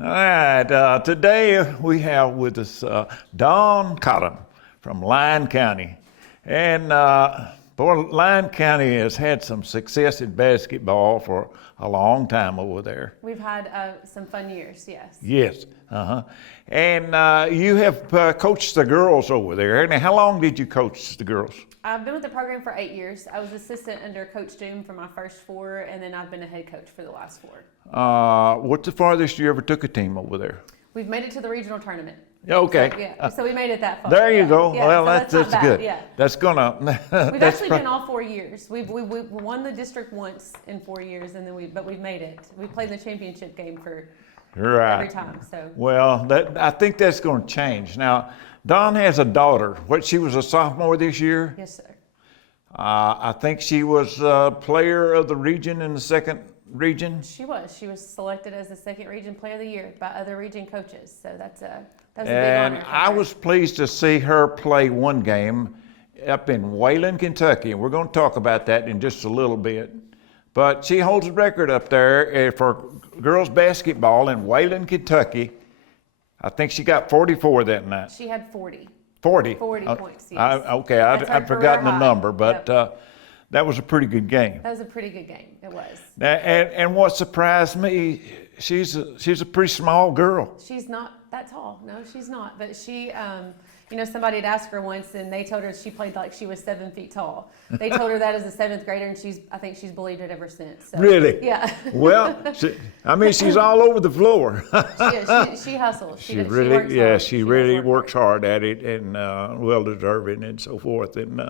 All right, today we have with us Don Cotham from Lyon County. And boy, Lyon County has had some success in basketball for a long time over there. We've had some fun years, yes. Yes, And you have coached the girls over there. And how long did you coach the girls? I've been with the program for 8 years. I was assistant under Coach Doom for my first 4, and then I've been a head coach for the last 4. What's the farthest you ever took a team over there? We've made it to the regional tournament. Okay. So, yeah, so we made it that far. There you go. Yeah, well, so that's good. Yeah. That's gonna. We've actually been all 4 years. We won the district once in 4 years, and then we've made it. We played the championship game for every time. So. Well, I think that's going to change now. Dawn has a daughter. She was a sophomore this year. Yes, sir. I think she was a player of the region in the second region. She was. She was selected as the second region player of the year by other region coaches. So that was a big honor. And I was pleased to see her play one game up in Wayland, Kentucky. And we're going to talk about that in just a little bit. But she holds the record up there for girls basketball in Wayland, Kentucky. I think she got 44 that night. She had 40. 40? 40 points, yes. I'd forgotten the number, but Yep. That was a pretty good game. That was a pretty good game. It was. And what surprised me, she's a pretty small girl. She's not that tall. No, she's not. But she, somebody had asked her once, and they told her she played like she was 7 feet tall. They told her that as a 7th grader, and I think she's believed it ever since. So, really? Yeah. Well, she's all over the floor. She hustles. She really, works hard. she really works hard at it, and well deserving, and so forth. And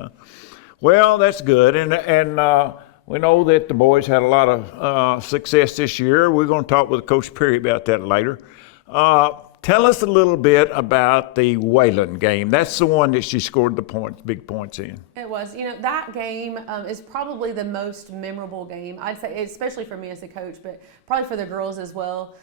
well, that's good. And we know that the boys had a lot of success this year. We're going to talk with Coach Perry about that later. Tell us a little bit about the Wayland game. That's the one that she scored the big points in. It was. That game is probably the most memorable game, I'd say, especially for me as a coach, but probably for the girls as well.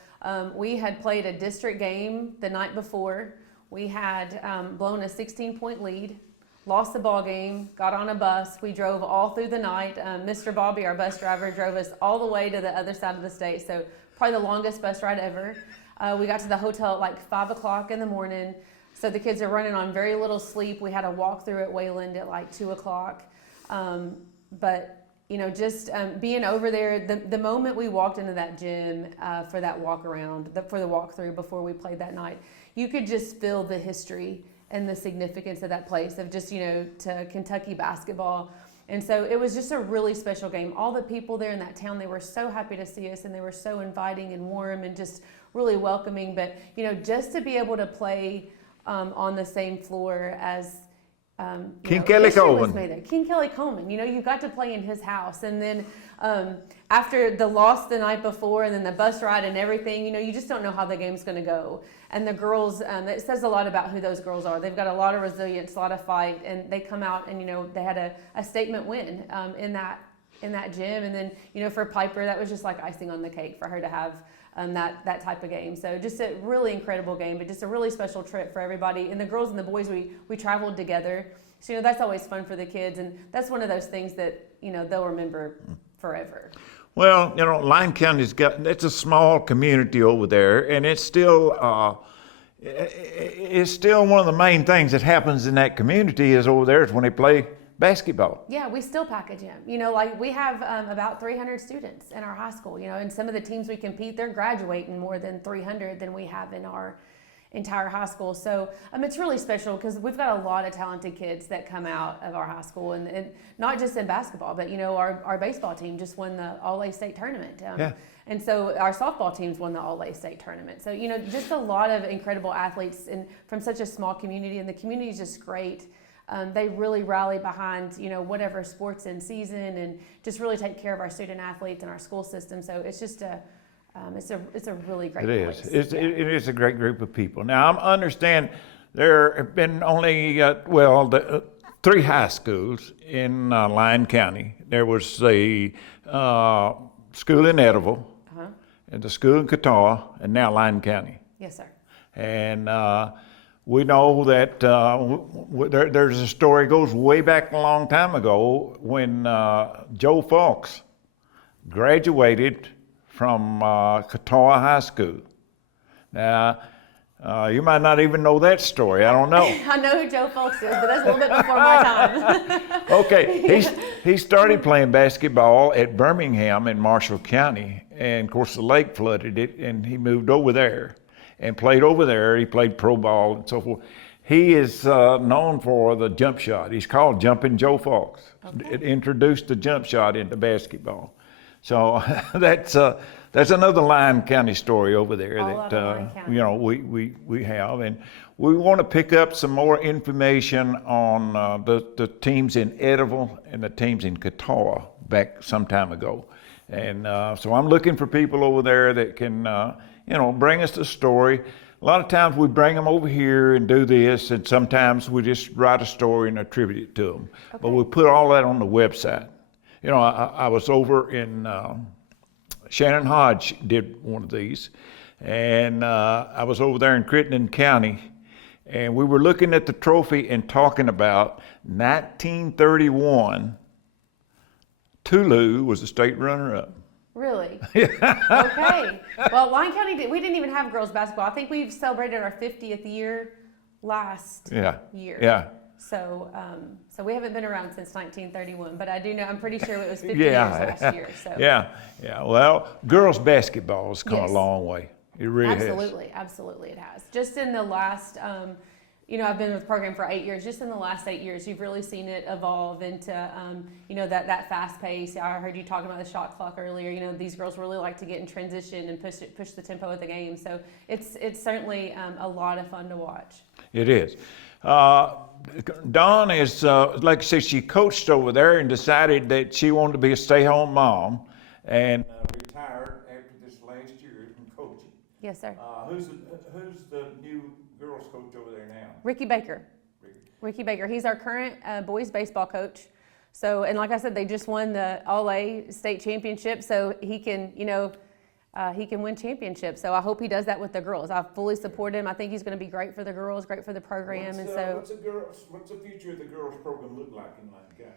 We had played a district game the night before. We had blown a 16-point lead, lost the ball game, got on a bus. We drove all through the night. Mr. Bobby, our bus driver, drove us all the way to the other side of the state, so probably the longest bus ride ever. We got to the hotel at like 5 o'clock in the morning. So the kids are running on very little sleep. We had a walk through at Wayland at like 2 o'clock. But just being over there, the moment we walked into that gym for that walk around, for the walkthrough before we played that night, you could just feel the history and the significance of that place of just, to Kentucky basketball. And so it was just a really special game. All the people there in that town, they were so happy to see us, and they were so inviting and warm and just really welcoming. But, just to be able to play on the same floor as King Kelly Coleman. King Kelly Coleman, you got to play in his house. And then after the loss the night before and then the bus ride and everything, you just don't know how the game's going to go. And the girls, it says a lot about who those girls are. They've got a lot of resilience, a lot of fight, and they come out and, they had a statement win in that gym. And then, for Piper, that was just like icing on the cake for her to have that type of game. So just a really incredible game, but just a really special trip for everybody. And the girls and the boys, we traveled together. So, that's always fun for the kids. And that's one of those things that, they'll remember forever. Well, Lyon County's it's a small community over there, and it's still one of the main things that happens in that community is over there is when they play basketball. Yeah, we still pack a gym. Like we have about 300 students in our high school, and some of the teams we compete, they're graduating more than 300 than we have in our entire high school. So it's really special because we've got a lot of talented kids that come out of our high school, and not just in basketball, but our baseball team just won the All-A state tournament. And so our softball teams won the All-A state tournament. So, just a lot of incredible athletes from such a small community, and the community is just great. They really rally behind, whatever sports in season, and just really take care of our student athletes and our school system. So it's just it's a really great place. It is a great group of people. Now, I understand there have been only, the 3 high schools in Lyon County. There was the school in Eddyville, and the school in Cotham, and now Lyon County. Yes, sir. And we know that there's a story goes way back a long time ago when Joe Fawkes graduated from Cotham High School. Now, you might not even know that story. I don't know. I know who Joe Folks is, but that's a little bit before my time. Okay, he started playing basketball at Birmingham in Marshall County, and of course the lake flooded it, and he moved over there and played over there. He played pro ball and so forth. He is known for the jump shot. He's called Jumping Joe Fox. Okay. It introduced the jump shot into basketball. So that's another Lyon County story over there All out of Lyon County. you know we have, and we want to pick up some more information on the teams in Eddyville and the teams in Catawba back some time ago, and so I'm looking for people over there that can bring us the story. A lot of times we bring them over here and do this, and sometimes we just write a story and attribute it to them. Okay. But we put all that on the website. You know, I was over in Shannon Hodge did one of these, and I was over there in Crittenden County, and we were looking at the trophy and talking about 1931. Tulu was the state runner-up. Really? Okay. Well, Lyon County, we didn't even have girls basketball. I think we've celebrated our 50th year last year. Yeah. So, so we haven't been around since 1931, but I do know, I'm pretty sure it was 50 Yeah. years last year. So. Yeah. Well, girls basketball has come Yes. a long way. It really has. Absolutely it has. Just in the last, I've been with the program for 8 years. Just in the last 8 years, you've really seen it evolve into, that fast pace. I heard you talking about the shot clock earlier. These girls really like to get in transition and push the tempo of the game. So it's certainly a lot of fun to watch. It is. Dawn is, like I said, she coached over there and decided that she wanted to be a stay-home mom, and retired after this last year from coaching. Yes, sir. Who's the new girls coach over there now? Ricky Baker. Ricky Baker. He's our current boys baseball coach. So, and like I said, they just won the All-A state championship, so he can win championships. So I hope he does that with the girls. I fully support him. I think he's going to be great for the girls, great for the program. What's the future of the girls program look like in Lyon County?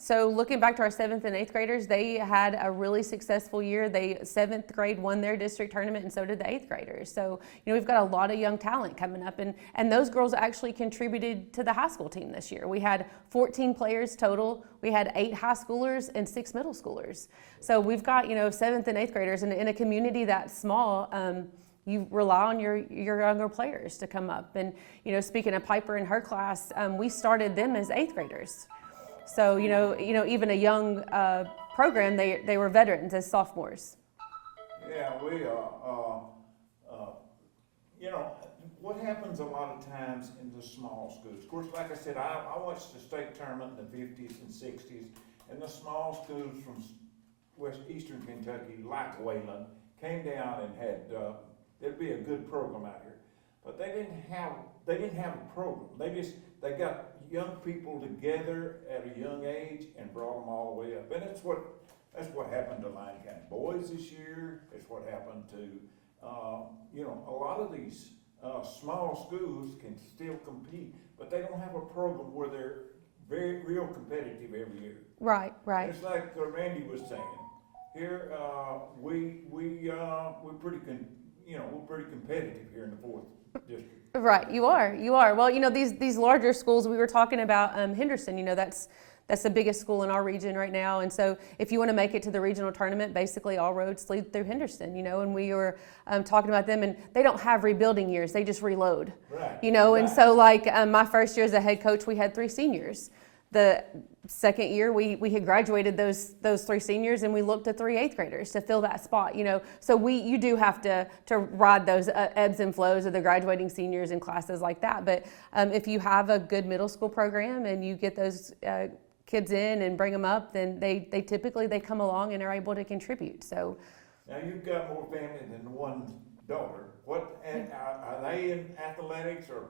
So looking back to our 7th and 8th graders, they had a really successful year. 7th grade won their district tournament, and so did the 8th graders. So, we've got a lot of young talent coming up, and those girls actually contributed to the high school team this year. We had 14 players total. We had 8 high schoolers and 6 middle schoolers. So we've got, 7th and 8th graders, and in a community that small, you rely on your younger players to come up. And, speaking of Piper and her class, we started them as 8th graders. So, even a young program, they were veterans as sophomores. Yeah, what happens a lot of times in the small schools? Of course, like I said, I watched the state tournament in the 50s and 60s, and the small schools from eastern Kentucky, like Wayland, came down and had, there'd be a good program out here. But they didn't have a program. They got young people together at a young age and brought them all the way up. And that's what happened to Lyon County boys this year. It's what happened to, a lot of these small schools can still compete, but they don't have a program where they're real competitive every year. Right. And it's like Randy was saying. Here, we're pretty competitive here in the 4th district. Right, you are. Well, these larger schools, we were talking about Henderson, that's the biggest school in our region right now. And so if you want to make it to the regional tournament, basically all roads lead through Henderson, and we were talking about them, and they don't have rebuilding years, they just reload. Right. And so my first year as a head coach, we had 3 seniors. The second year, we had graduated those 3 seniors, and we looked at 3 8th graders to fill that spot. So you do have to ride those ebbs and flows of the graduating seniors and classes like that. But if you have a good middle school program and you get those kids in and bring them up, then they typically come along and are able to contribute. So now you've got more family than one daughter. What are they in athletics or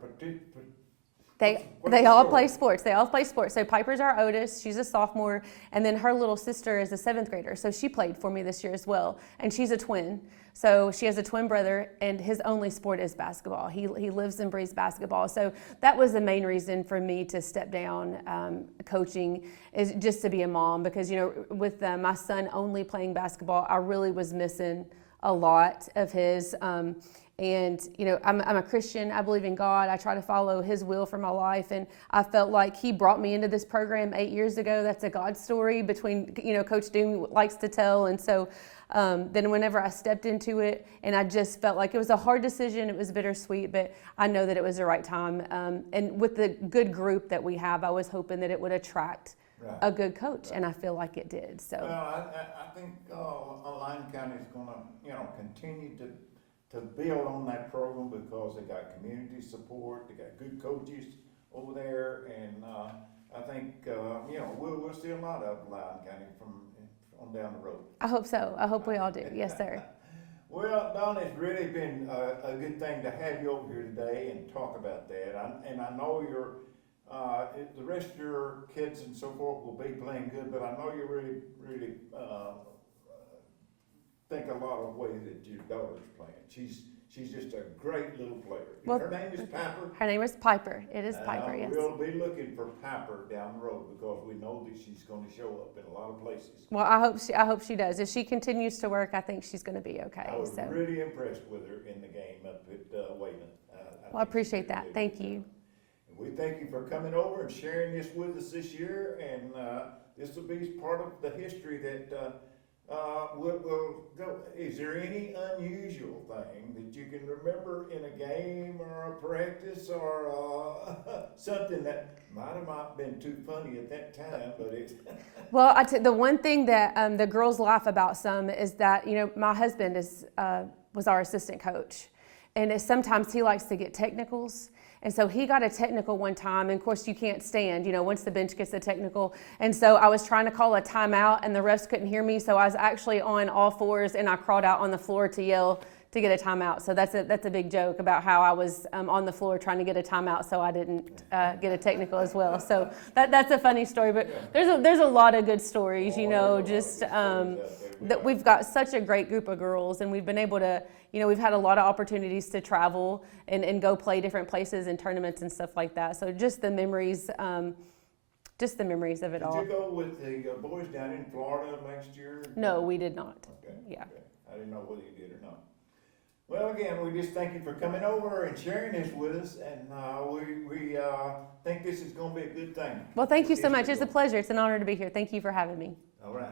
They all play sports. So Piper's our oldest. She's a sophomore. And then her little sister is a 7th grader. So she played for me this year as well. And she's a twin. So she has a twin brother, and his only sport is basketball. He lives and breathes basketball. So that was the main reason for me to step down coaching, is just to be a mom. Because, with my son only playing basketball, I really was missing a lot of his. And I'm a Christian. I believe in God. I try to follow His will for my life, and I felt like He brought me into this program 8 years ago. That's a God story between Coach Doom likes to tell, and so then whenever I stepped into it, and I just felt like it was a hard decision. It was bittersweet, but I know that it was the right time. And with the good group that we have, I was hoping that it would attract a good coach, and I feel like it did. So well, I think Lyon County is going to continue to build on that program because they got community support, they got good coaches over there, and I think we'll see a lot of Lyon County from on down the road. I hope so. I hope we all do. Yes, sir. Well, Don, it's really been a good thing to have you over here today and talk about that. I know you're the rest of your kids and so forth will be playing good, but I know you really think a lot of ways that your daughter's playing. She's just a great little player. Well, her name is Piper. Her name is Piper. It is Piper, yes. We'll be looking for Piper down the road because we know that she's going to show up in a lot of places. Well, I hope she does. If she continues to work, I think she's going to be okay. I was really impressed with her in the game up at Wayland. I appreciate that. Thank you. And we thank you for coming over and sharing this with us this year. And this will be part of the history that we'll go. Is there any unusual thing that you can remember in a game or a practice or something that might have not been too funny at that time, but it's well, the one thing that the girls laugh about some is that my husband was our assistant coach, and sometimes he likes to get technicals. And so he got a technical one time, and of course you can't stand, once the bench gets a technical. And so I was trying to call a timeout, and the refs couldn't hear me, so I was actually on all fours, and I crawled out on the floor to yell to get a timeout. So that's a big joke about how I was on the floor trying to get a timeout, so I didn't get a technical as well. So that's a funny story, but there's a lot of good stories, that we've got such a great group of girls, and we've been able to, we've had a lot of opportunities to travel and go play different places and tournaments and stuff like that. So just the memories of it all. Did you go with the boys down in Florida last year? No, we did not. Okay. Yeah. Okay. I didn't know whether you did or not. Well, again, we just thank you for coming over and sharing this with us, and we think this is going to be a good thing. Well, thank you so much. It's a pleasure. It's an honor to be here. Thank you for having me. All right.